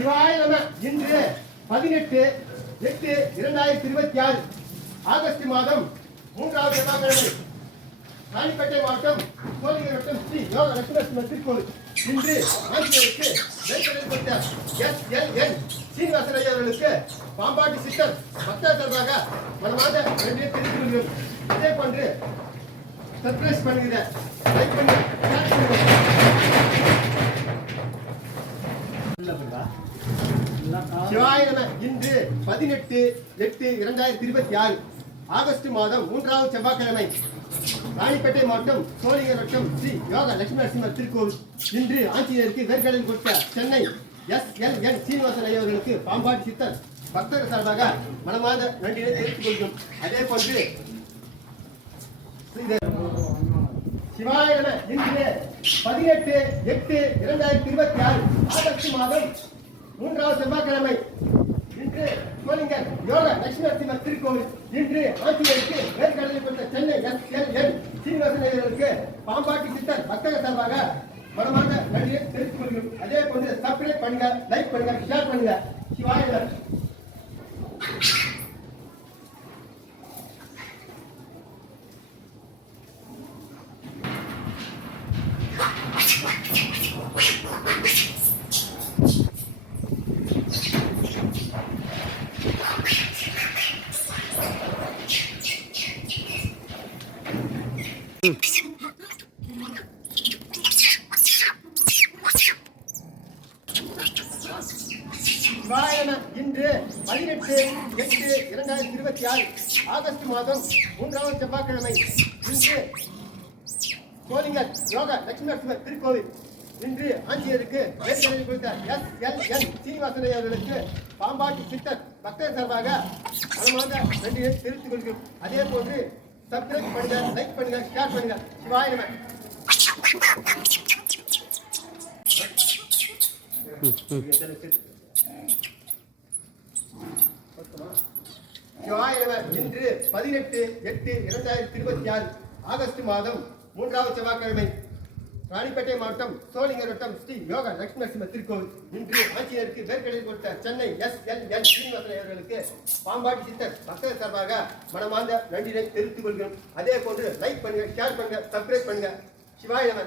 சிவாய நம. இன்று 18/8/2026 ஆகஸ்ட் மாதம் 3வது செவ்வாய்க்கிழமை ராணிப்பேட்டை மாவட்டம் சோழிங்கர் வட்டம் ஸ்ரீ யோக லட்சுமி திருக்கோவில். இன்று ஆசிரியருக்கு வேட்கை SLN சீனிவாசன் ஐயா அவர்களுக்கு பாம்பாட்டி சித்தர் பக்தர் சார்பாக மனமார்ந்த நன்றியை தெரிவித்துக் கொள்கிறோம். இதே போன்று சப்ஸ்கிரைப் பண்ணுங்க, லைக் பண்ணுங்க, ஷேர் பண்ணுங்க. சிவாய நம. இன்று 18/8/2026 ஆகஸ்ட் மாதம் 3வது செவ்வாய்க்கிழமை ராணிப்பேட்டை மாவட்டம் சோழிங்கர் வட்டம் ஸ்ரீ யோக லட்சுமி நரசிம்மர் திருக்கோவில். இன்று ஆட்சியருக்கு வேர்க்கடல் கொடுத்த சென்னை SLN சீனிவாசன் ஐயா அவர்களுக்கு பாம்பாட்டி சித்தர் பக்தர் சார்பாக மனமார்ந்த நன்றியை தெரிவித்துக் கொள்கிறோம். அதே போன்று சிவாய நம. இன்று 18/8/2026 ஆகஸ்ட் மாதம் 3வது செவ்வாய்க்கிழமை இன்று சோழிங்கர் யோக லட்சுமி நரசிம்மர் திருக்கோவில். இன்று ஆட்சியருக்கு வேர்க்கடலில் கொடுத்த சென்னை SLN சீனிவாசன் அவர்களுக்கு பாம்பாட்டி சித்தர் பக்தர் சார்பாக மனமார்ந்த நன்றியை தெரிவித்துக் கொள்கிறோம். அதே போன்று சப்ஸ்கிரைப் பண்ணுங்க, லைக் பண்ணுங்க, ஷேர் பண்ணுங்க. சிவாய நம. இன்று 18/8/2026 ஆகஸ்ட் மாதம் 3வது செவ்வாய்க்கிழமை இன்று சோழிங்கர் யோக லட்சுமி நரசிம்மர் திருக்கோவில். இன்று ஆட்சியருக்கு வேட்கடலில் கொடுத்த SLN சீனிவாசன் அவர்களுக்கு பாம்பாட்டி சித்தர் பக்தர் சார்பாக மனமார்ந்த நன்றியை தெரிவித்துக் கொள்கிறோம். அதே போன்று சப்ஸ்கிரைப் பண்ணுங்க, லைக் பண்ணுங்க, ஷேர் பண்ணுங்க. சிவாய நம. சிவாய நம. இன்று 18/8/2026 ஆகஸ்ட் மாதம் 3வது செவ்வாய்க்கிழமை ராணிப்பேட்டை மாவட்டம் சோழிங்கர் வட்டம் ஸ்ரீ யோக லட்சுமி நரசிம்மர் திருக்கோவில். இன்று ஆட்சியருக்கு வேர்க்கடலில் கொடுத்த சென்னை SLN சீனிவாசன் அவர்களுக்கு பாம்பாட்டி சித்தர் பக்தர் சார்பாக மனமார்ந்த நன்றியை தெரிவித்துக் கொள்கிறோம். அதே போன்று லைக் பண்ணுங்க, ஷேர் பண்ணுங்க, சப்ஸ்கிரைப் பண்ணுங்க. சிவாய நம.